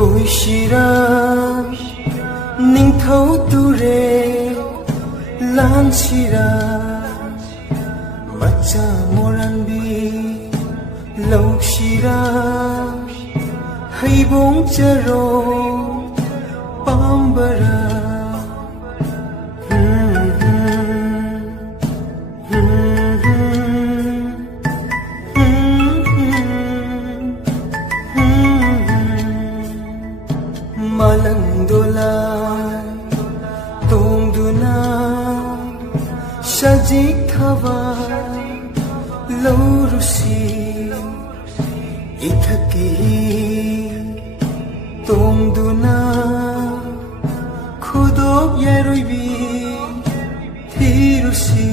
Koishira Ningthau ture Lanshira Macha moranbi Laushira Haibong charo Pambara Malang dolai tongduna sajik thawa laurusi ithaki tongduna khudok yaroibi thirusi